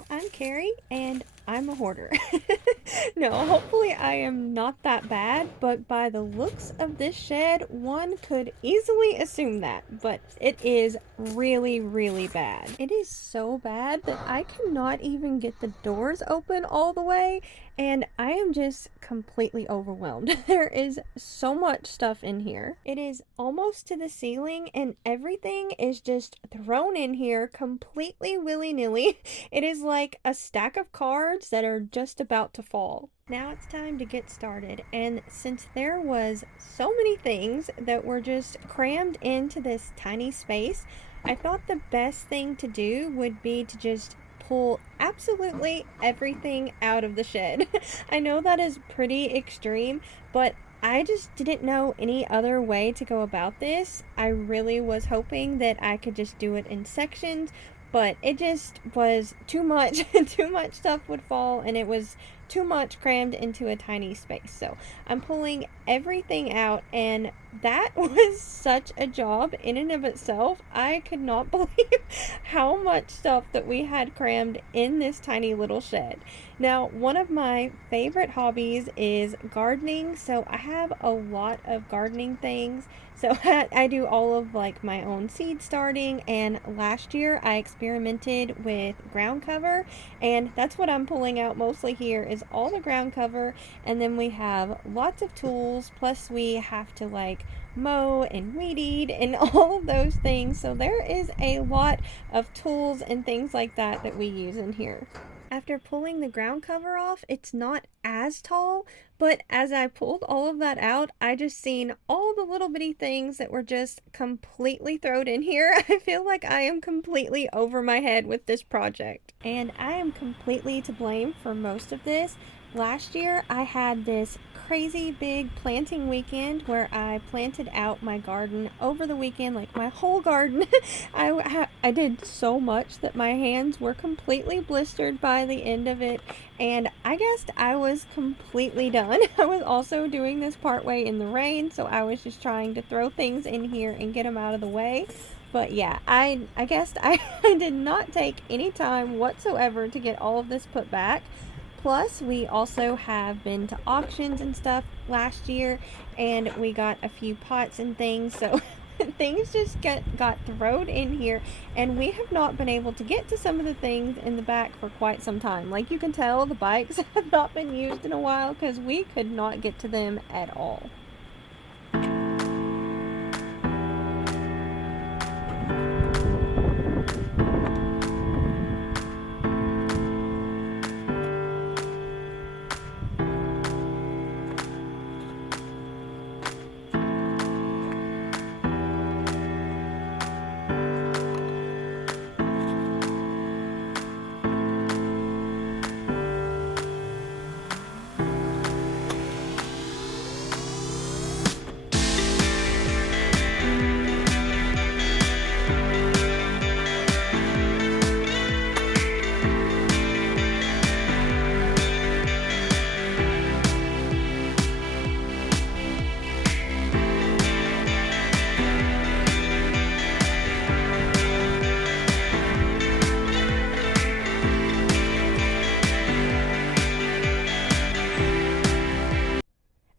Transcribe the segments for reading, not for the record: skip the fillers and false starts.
y'all, I'm Carrie and I'm a hoarder. No, hopefully I am not that bad, but by the looks of this shed, one could easily assume that, but it is really, really bad. It is so bad that I cannot even get the doors open all the way, and I am just completely overwhelmed. There is so much stuff in here. It is almost to the ceiling, and everything is just thrown in here completely willy-nilly. It is like a stack of cards that are just about to fall. Now it's time to get started, and since there was so many things that were just crammed into this tiny space, I thought the best thing to do would be to just pull absolutely everything out of the shed. I know that is pretty extreme, but I just didn't know any other way to go about this. I really was hoping that I could just do it in sections, but it just was too much. Too much stuff would fall, and it was too much crammed into a tiny space. So I'm pulling everything out, and that was such a job in and of itself. I could not believe how much stuff that we had crammed in this tiny little shed. Now, one of my favorite hobbies is gardening, so I have a lot of gardening things. So I do all of like my own seed starting, and last year I experimented with ground cover, and that's what I'm pulling out mostly here is all the ground cover. And then we have lots of tools, plus we have to like mow and weed eat and all of those things. So there is a lot of tools and things like that that we use in here. After pulling the ground cover off, it's not as tall, but as I pulled all of that out, I just seen all the little bitty things that were just completely thrown in here. I feel like I am completely over my head with this project, and I am completely to blame for most of this. Last year, I had this crazy big planting weekend where I planted out my garden over the weekend, like my whole garden. I did so much that my hands were completely blistered by the end of it, and I guess I was completely done. I was also doing this partway in the rain, so I was just trying to throw things in here and get them out of the way. But yeah, I guess I did not take any time whatsoever to get all of this put back. Plus, we also have been to auctions and stuff last year, and we got a few pots and things, so things just got thrown in here, and we have not been able to get to some of the things in the back for quite some time. Like you can tell, the bikes have not been used in a while because we could not get to them at all.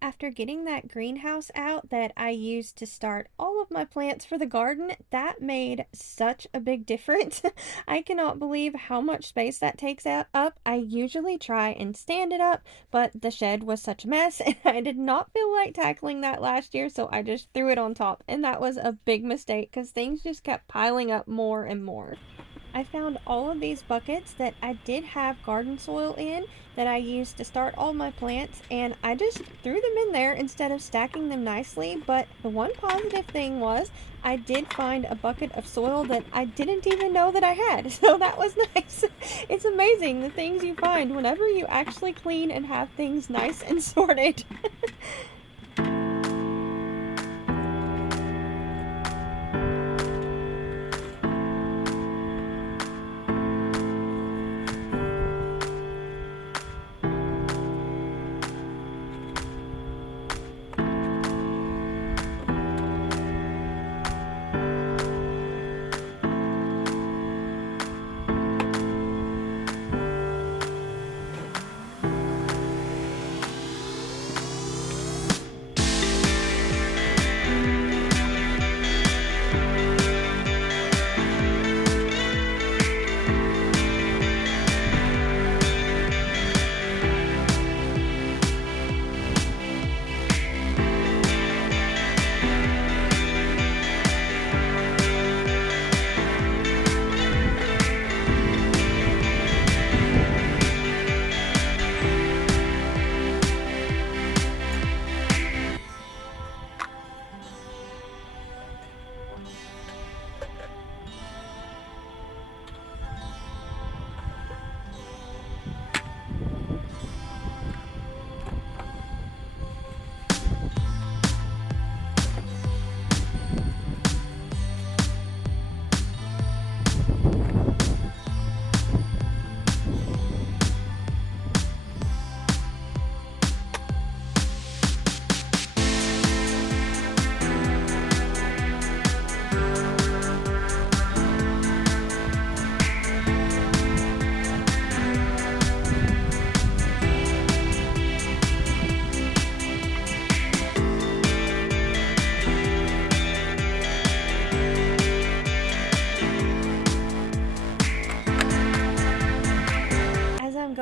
After getting that greenhouse out that I used to start all of my plants for the garden, that made such a big difference. I cannot believe how much space that takes up. I usually try and stand it up, but the shed was such a mess and I did not feel like tackling that last year, so I just threw it on top, and that was a big mistake because things just kept piling up more and more. I found all of these buckets that I did have garden soil in that I used to start all my plants, and I just threw them in there instead of stacking them nicely. But the one positive thing was I did find a bucket of soil that I didn't even know that I had, so that was nice. It's amazing the things you find whenever you actually clean and have things nice and sorted.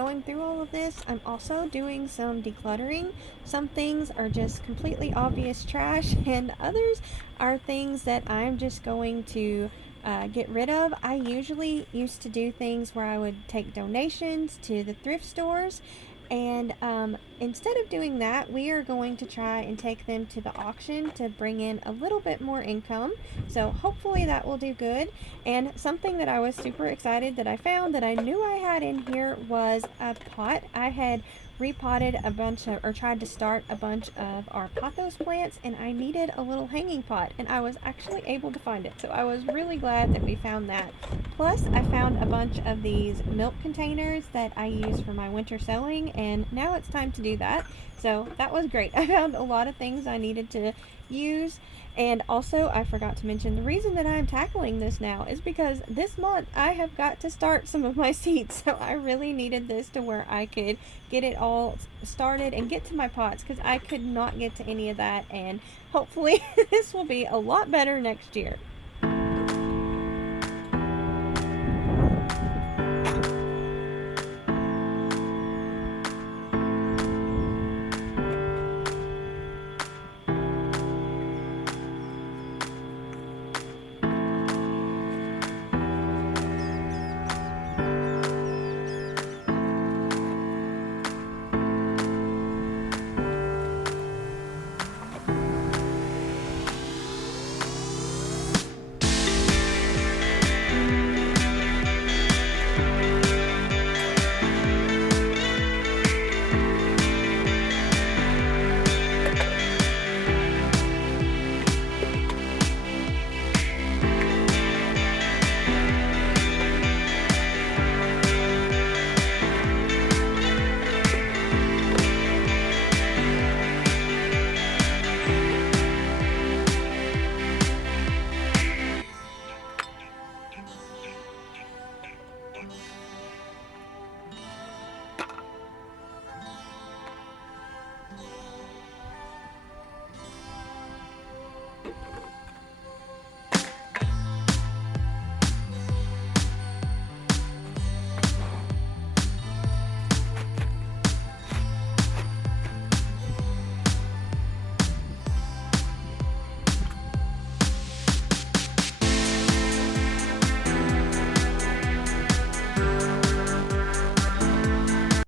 going through all of this, I'm also doing some decluttering. Some things are just completely obvious trash, and others are things that I'm just going to get rid of. I usually used to do things where I would take donations to the thrift stores, and instead of doing that, we are going to try and take them to the auction to bring in a little bit more income. So hopefully that will do good. And something that I was super excited that I found that I knew I had in here was a pot. I had repotted a bunch of, or tried to start a bunch of our pothos plants, and I needed a little hanging pot, and I was actually able to find it. So I was really glad that we found that. Plus, I found a bunch of these milk containers that I use for my winter sewing, and now it's time to do that. So that was great. I found a lot of things I needed to use. And also, I forgot to mention, the reason that I'm tackling this now is because this month I have got to start some of my seeds. So I really needed this to where I could get it all started and get to my pots, because I could not get to any of that. And hopefully this will be a lot better next year.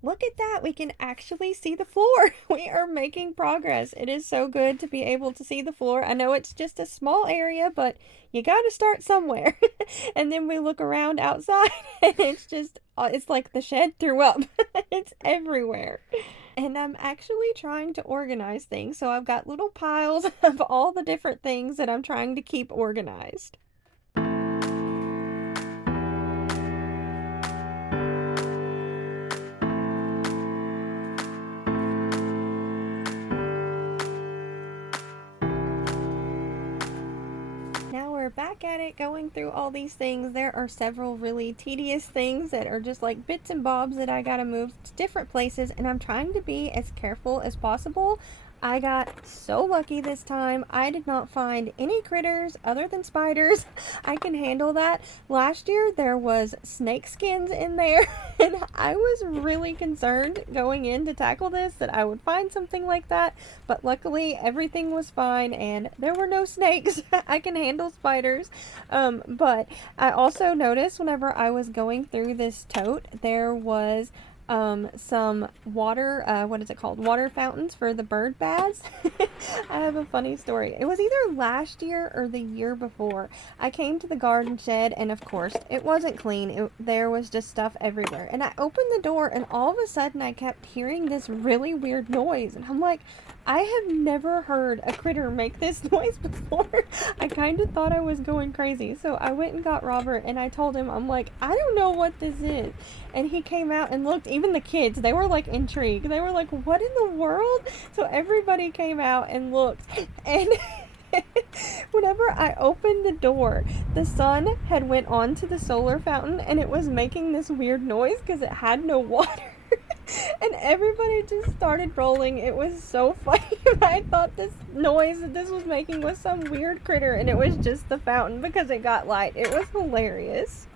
Look at that, we can actually see the floor. We are making progress. It is so good to be able to see the floor. I know it's just a small area, but you got to start somewhere. And then we look around outside and it's just, it's like the shed threw up. It's everywhere. And I'm actually trying to organize things. So I've got little piles of all the different things that I'm trying to keep organized. Now we're back at it, going through all these things. There are several really tedious things that are just like bits and bobs that I gotta move to different places, and I'm trying to be as careful as possible. I got so lucky this time. I did not find any critters other than spiders. I can handle that. Last year there was snake skins in there, and I was really concerned going in to tackle this that I would find something like that, but luckily everything was fine and there were no snakes. I can handle spiders. But I also noticed whenever I was going through this tote, there was some water, what is it called? Water fountains for the bird baths. I have a funny story. It was either last year or the year before. I came to the garden shed, and of course it wasn't clean. There was just stuff everywhere. And I opened the door, and all of a sudden I kept hearing this really weird noise. And I'm like, I have never heard a critter make this noise before. I kind of thought I was going crazy. So I went and got Robert, and I told him, I'm like, I don't know what this is. And he came out and looked. Even the kids, they were like intrigued. They were like, what in the world? So everybody came out and looked. And whenever I opened the door, the sun had went onto the solar fountain, and it was making this weird noise because it had no water. And everybody just started rolling. It was so funny. I thought this noise that this was making was some weird critter, and it was just the fountain because it got light. It was hilarious.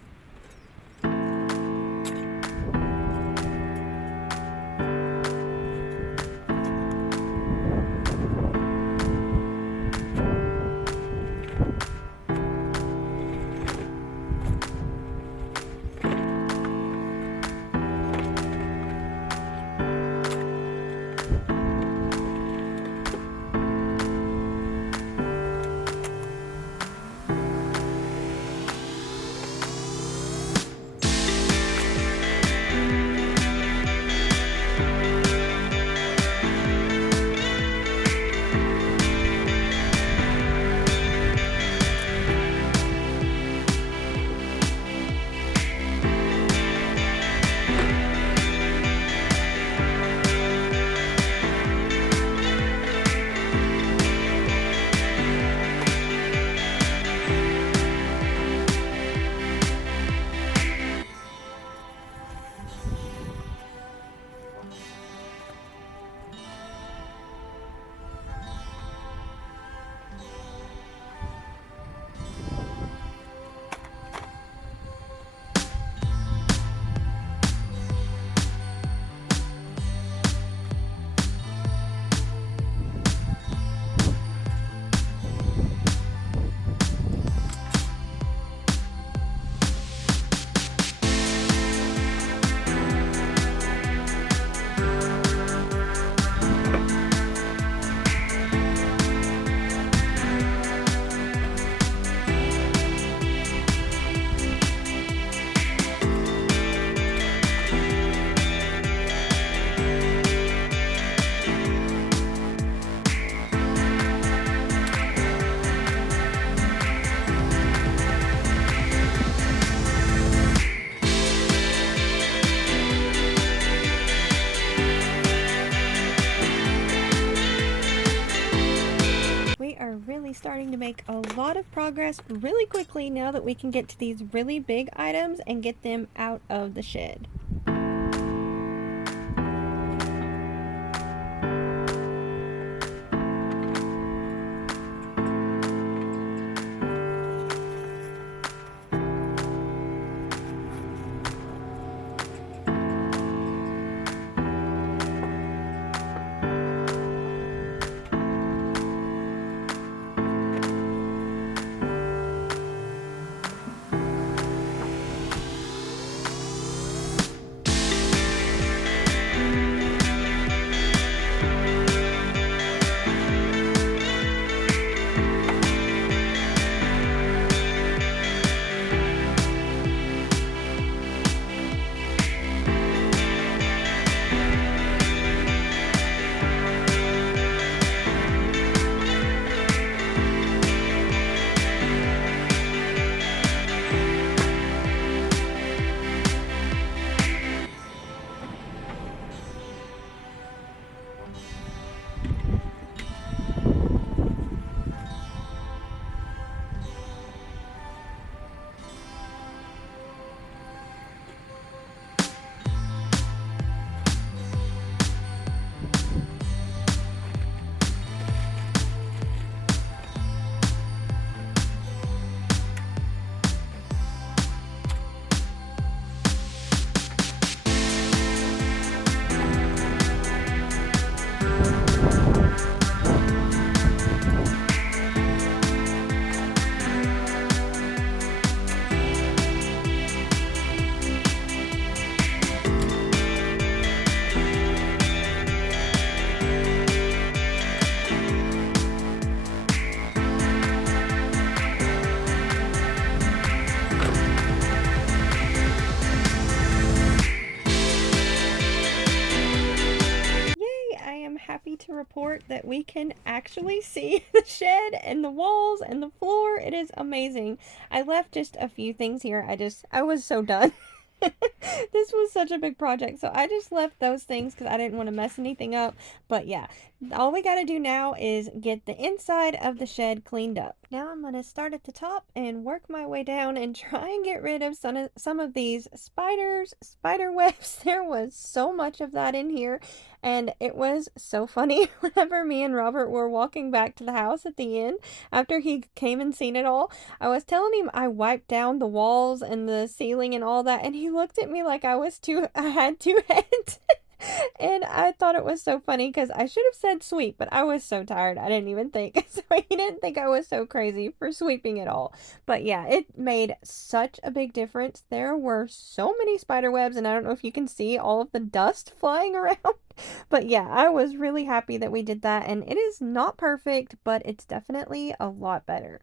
starting to make a lot of progress really quickly now that we can get to these really big items and get them out of the shed. Yay! I am happy to report that we can actually see the shed and the walls and the floor. It is amazing. I left just a few things here. I was so done. This was such a big project, so I just left those things because I didn't want to mess anything up. But yeah, all we got to do now is get the inside of the shed cleaned up. Now I'm going to start at the top and work my way down and try and get rid of some of these spider webs. There was so much of that in here, and it was so funny whenever me and Robert were walking back to the house at the end after he came and seen it all. I was telling him I wiped down the walls and the ceiling and all that, and he looked at me like I had two heads. And I thought it was so funny because I should have said sweep, but I was so tired I didn't even think. So he didn't think I was so crazy for sweeping it all. But yeah, it made such a big difference. There were so many spider webs, and I don't know if you can see all of the dust flying around. But yeah, I was really happy that we did that, and it is not perfect, but it's definitely a lot better.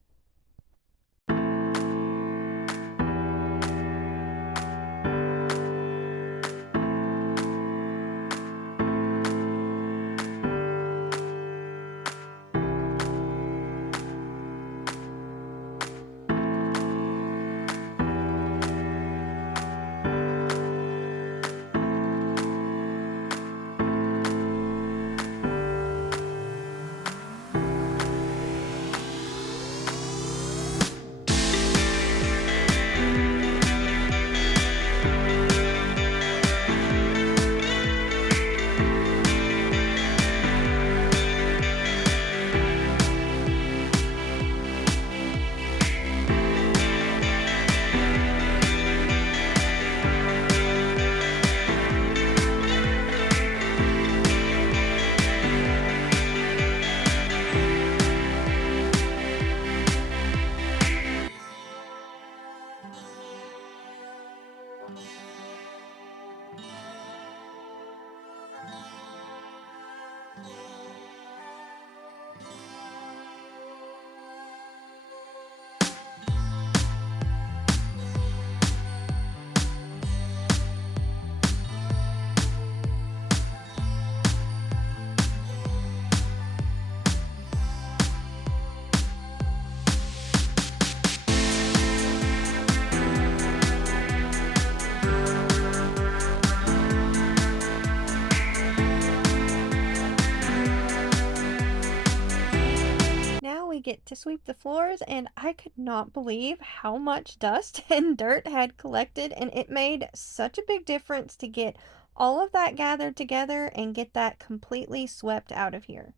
get to sweep the floors, and I could not believe how much dust and dirt had collected, and it made such a big difference to get all of that gathered together and get that completely swept out of here.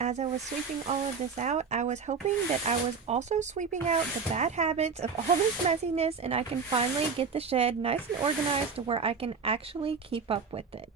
As I was sweeping all of this out, I was hoping that I was also sweeping out the bad habits of all this messiness, and I can finally get the shed nice and organized to where I can actually keep up with it.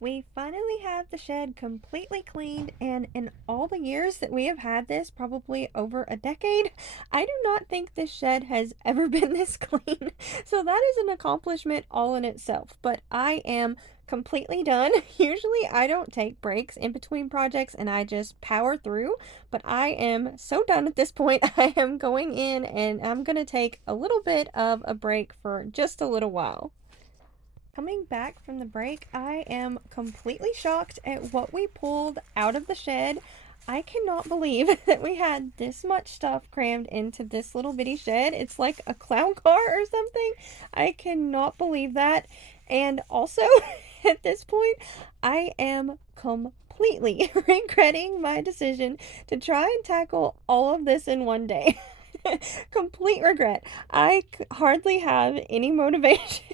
We finally have the shed completely cleaned, and in all the years that we have had this, probably over a decade, I do not think this shed has ever been this clean. So that is an accomplishment all in itself, but I am completely done. Usually I don't take breaks in between projects and I just power through, but I am so done at this point. I am going in and I'm going to take a little bit of a break for just a little while. Coming back from the break, I am completely shocked at what we pulled out of the shed. I cannot believe that we had this much stuff crammed into this little bitty shed. It's like a clown car or something. I cannot believe that. And also, at this point, I am completely regretting my decision to try and tackle all of this in one day. Complete regret. I hardly have any motivation,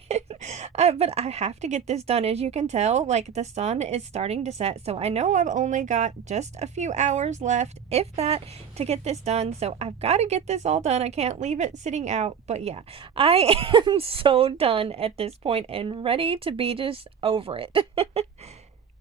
but I have to get this done. As you can tell, like the sun is starting to set, so I know I've only got just a few hours left, if that, to get this done. So I've got to get this all done. I can't leave it sitting out. But yeah, I am so done at this point and ready to be just over it.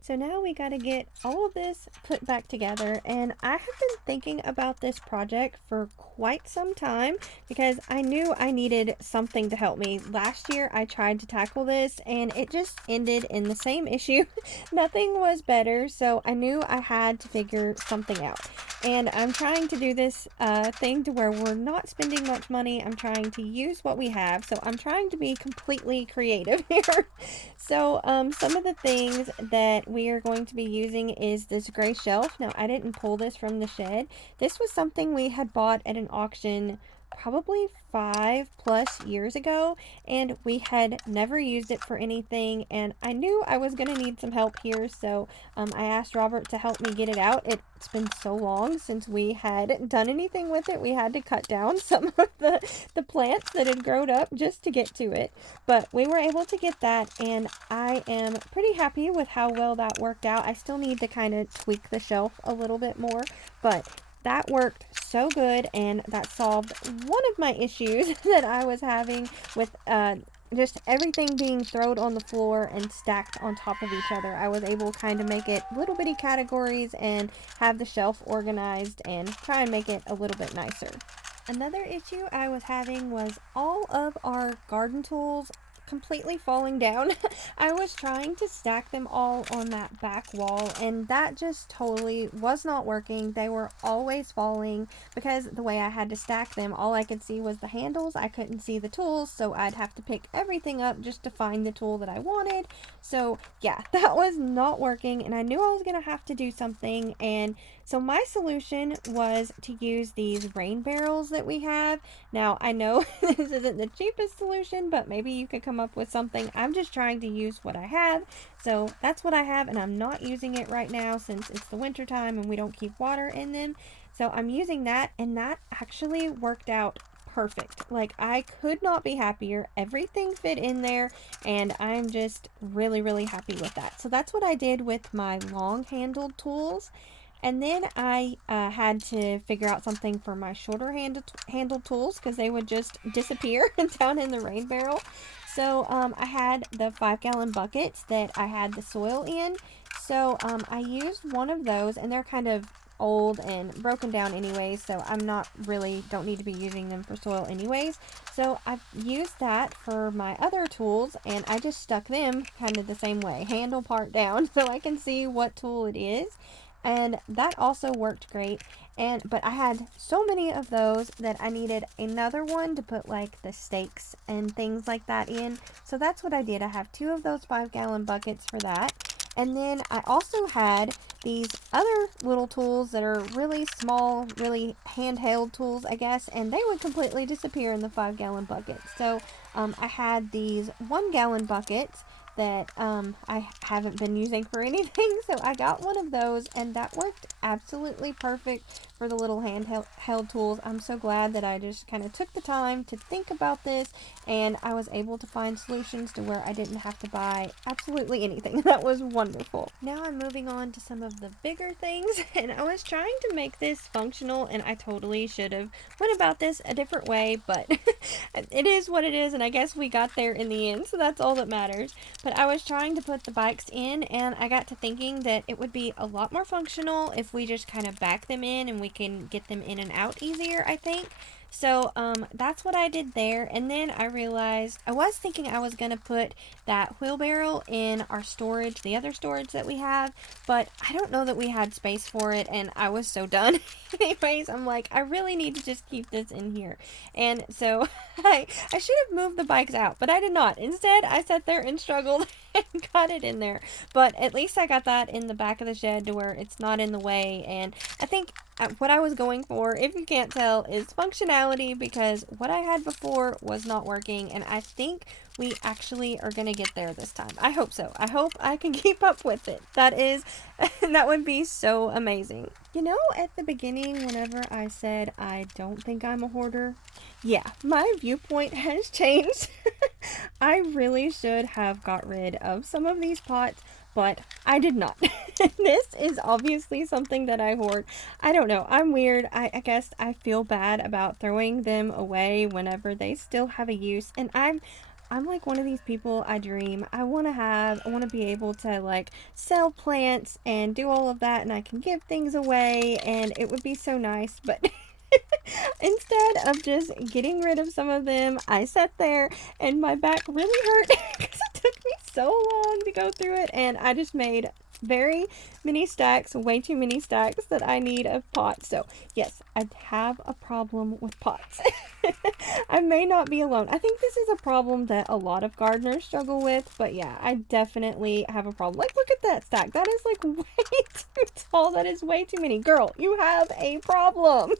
So now we got to get all of this put back together, and I have been thinking about this project for quite some time because I knew I needed something to help me. Last year I tried to tackle this and it just ended in the same issue. Nothing was better, so I knew I had to figure something out. And I'm trying to do this thing to where we're not spending much money. I'm trying to use what we have, so I'm trying to be completely creative here. So some of the things that we are going to be using is this gray shelf. Now, I didn't pull this from the shed. This was something we had bought at an auction probably 5+ years ago, and we had never used it for anything, and I knew I was going to need some help here, so I asked Robert to help me get it out. It's been so long since we had done anything with it. We had to cut down some of the plants that had grown up just to get to it, but we were able to get that, and I am pretty happy with how well that worked out. I still need to kind of tweak the shelf a little bit more, but that worked so good, and that solved one of my issues that I was having with just everything being thrown on the floor and stacked on top of each other. I was able to kind of make it little bitty categories and have the shelf organized and try and make it a little bit nicer. Another issue I was having was all of our garden tools completely falling down. I was trying to stack them all on that back wall, and that just totally was not working. They were always falling because the way I had to stack them, all I could see was the handles. I couldn't see the tools, so I'd have to pick everything up just to find the tool that I wanted. So yeah, that was not working, and I knew I was gonna have to do something. And so my solution was to use these rain barrels that we have. Now, I know this isn't the cheapest solution, but maybe you could come up with something. I'm just trying to use what I have. So that's what I have, and I'm not using it right now since it's the winter time and we don't keep water in them. So I'm using that, and that actually worked out perfect. Like, I could not be happier. Everything fit in there, and I'm just really, really happy with that. So that's what I did with my long handled tools. And then I had to figure out something for my shorter handled tools because they would just disappear down in the rain barrel. So I had the 5 gallon buckets that I had the soil in. So I used one of those, and they're kind of old and broken down anyways, so I'm not really, don't need to be using them for soil anyways. So I've used that for my other tools, and I just stuck them kind of the same way, handle part down, so I can see what tool it is. And that also worked great. But I had so many of those that I needed another one to put like the stakes and things like that in. So that's what I did. I have 2 of those 5 gallon buckets for that. And then I also had these other little tools that are really small, really handheld tools, I guess, and they would completely disappear in the 5 gallon buckets. So I had these 1 gallon buckets that I haven't been using for anything, so I got one of those, and that worked absolutely perfect for the little handheld tools. I'm so glad that I just kind of took the time to think about this, and I was able to find solutions to where I didn't have to buy absolutely anything. That was wonderful. Now I'm moving on to some of the bigger things, and I was trying to make this functional, and I totally should have went about this a different way, but it is what it is, and I guess we got there in the end, so that's all that matters. But I was trying to put the bikes in, and I got to thinking that it would be a lot more functional if we just kind of back them in and we can get them in and out easier, I think. So that's what I did there. And then I realized I was thinking I was going to put that wheelbarrow in our storage, the other storage that we have, but I don't know that we had space for it, and I was so done. Anyways, I'm like, I really need to just keep this in here. And so I should have moved the bikes out, but I did not. Instead, I sat there and struggled and got it in there. But at least I got that in the back of the shed to where it's not in the way. And I think what I was going for, if you can't tell, is functionality, because what I had before was not working, and I think we actually are going to get there this time. I hope so. I hope I can keep up with it. That would be so amazing. You know, at the beginning, whenever I said I don't think I'm a hoarder, yeah, my viewpoint has changed. I really should have got rid of some of these pots, but I did not. This is obviously something that I hoard. I don't know. I'm weird. I guess I feel bad about throwing them away whenever they still have a use. And I'm like one of these people. I want to be able to like sell plants and do all of that, and I can give things away, and it would be so nice. But instead of just getting rid of some of them, I sat there and my back really hurt because it took me so long to go through it, and I just made very many stacks, way too many stacks that I need of pots. So yes, I have a problem with pots. I may not be alone. I think this is a problem that a lot of gardeners struggle with, but yeah, I definitely have a problem. Like, look at that stack. That is like way too tall. That is way too many. Girl, you have a problem.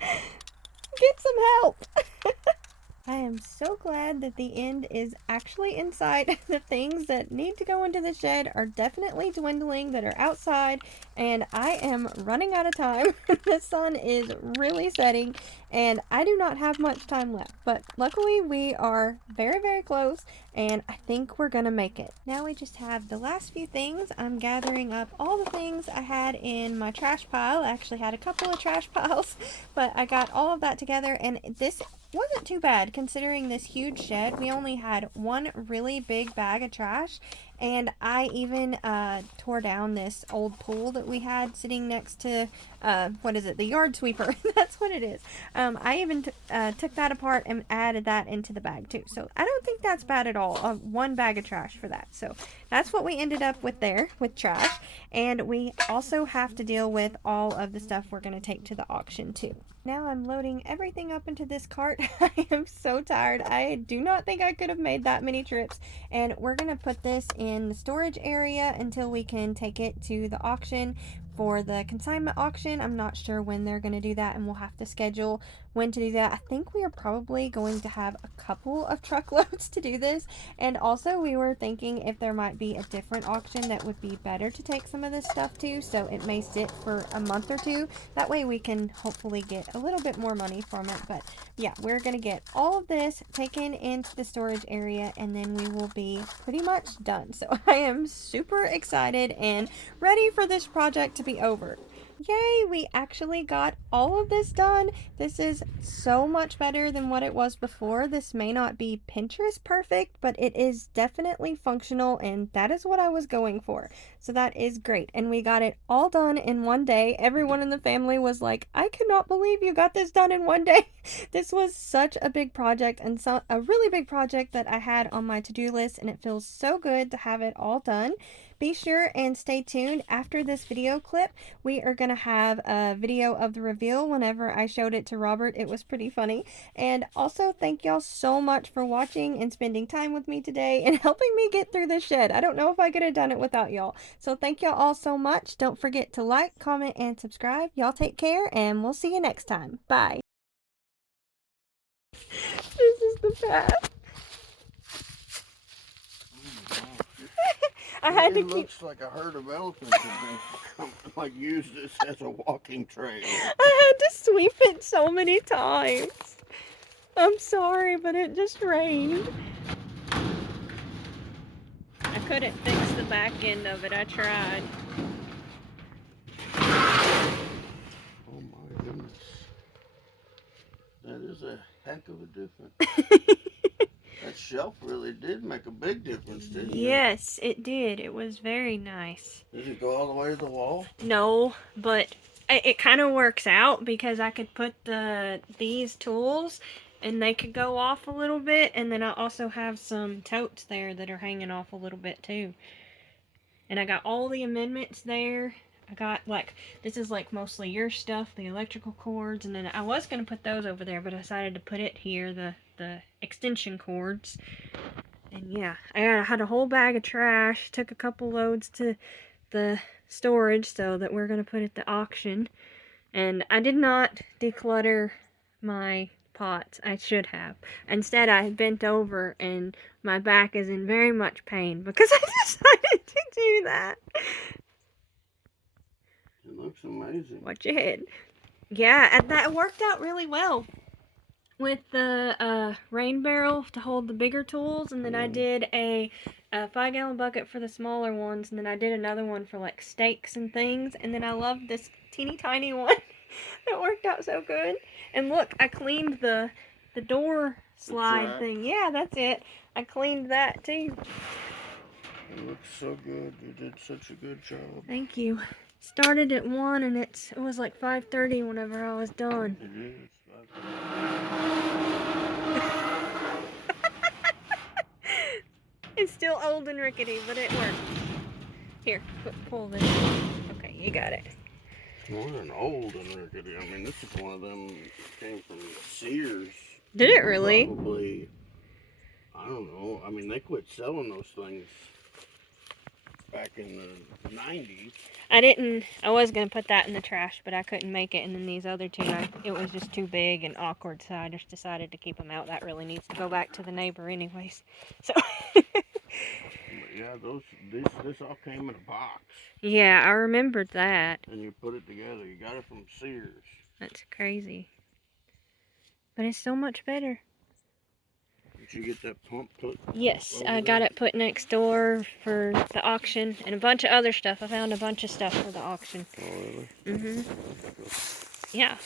Get some help. I am so glad that the end is actually in sight. The things that need to go into the shed are definitely dwindling that are outside, and I am running out of time. The sun is really setting, and I do not have much time left, but luckily we are very, very close, and I think we're gonna make it. Now we just have the last few things. I'm gathering up all the things I had in my trash pile. I actually had a couple of trash piles, but I got all of that together, and this wasn't too bad considering this huge shed. We only had one really big bag of trash, and I even tore down this old pool that we had sitting next to what is it, the yard sweeper. That's what it is. I even took that apart and added that into the bag too, so I don't think that's bad at all. One bag of trash for that. So that's what we ended up with there with trash, and we also have to deal with all of the stuff we're going to take to the auction too. Now I'm loading everything up into this cart. I am so tired. I do not think I could have made that many trips. And we're going to put this in the storage area until we can take it to the auction for the consignment auction. I'm not sure when they're going to do that, and we'll have to schedule. when to do that. I think we are probably going to have a couple of truckloads to do this. And also we were thinking if there might be a different auction that would be better to take some of this stuff to, so it may sit for a month or two. That way we can hopefully get a little bit more money from it. But yeah, we're gonna get all of this taken into the storage area, and then we will be pretty much done. So I am super excited and ready for this project to be over. Yay, we actually got all of this done. This is so much better than what it was before. This may not be Pinterest perfect, but it is definitely functional, and that is what I was going for. So that is great. And we got it all done in one day. Everyone in the family was like, I cannot believe you got this done in one day. This was such a big project, and so a really big project that I had on my to-do list, and it feels so good to have it all done. Be sure and stay tuned. After this video clip, we are going to have a video of the reveal. Whenever I showed it to Robert, it was pretty funny. And also, thank y'all so much for watching and spending time with me today and helping me get through this shed. I don't know if I could have done it without y'all. So thank y'all all so much. Don't forget to like, comment, and subscribe. Y'all take care, and we'll see you next time. Bye. This is the path. I had to keep. It looks like a herd of elephants have been like use this as a walking trail. I had to sweep it so many times. I'm sorry, but it just rained. I couldn't fix the back end of it. I tried. Oh my goodness. That is a heck of a difference. That shelf really did make a big difference, didn't it? Yes, it did. It was very nice. Did it go all the way to the wall? No, but it kind of works out because I could put these tools and they could go off a little bit, and then I also have some totes there that are hanging off a little bit too. And I got all the amendments there. I got, like, this is like mostly your stuff, the electrical cords, and then I was going to put those over there, but I decided to put it here, the extension cords. And yeah, I had a whole bag of trash, took a couple loads to the storage so that we're going to put at the auction. And I did not declutter my pots. I should have. Instead, I bent over and my back is in very much pain because I decided to do that. It looks amazing. Watch your head. Yeah, and that worked out really well with the rain barrel to hold the bigger tools, and then I did a 5-gallon bucket for the smaller ones, and then I did another one for like steaks and things, and then I love this teeny tiny one. That worked out so good. And look, I cleaned the door slide thing. Yeah, that's it. I cleaned that too. It looks so good. You did such a good job. Thank you. Started at 1 and it was like 5:30 whenever I was done. It is. It's still old and rickety, but it worked. Here, pull this. Okay, you got it. It's more than old and rickety. I mean, this is one of them that came from Sears. Did it really? Probably. I don't know. I mean, they quit selling those things back in the 90s. I was going to put that in the trash, but I couldn't make it. And then these other two, it was just too big and awkward, so I just decided to keep them out. That really needs to go back to the neighbor anyways. So. Yeah, this all came in a box. Yeah, I remembered that. And you put it together. You got it from Sears. That's crazy. But it's so much better. Did you get that pump put? Yes, I got it put next door for the auction and a bunch of other stuff. I found a bunch of stuff for the auction. Oh, really? Mm-hmm. Yeah.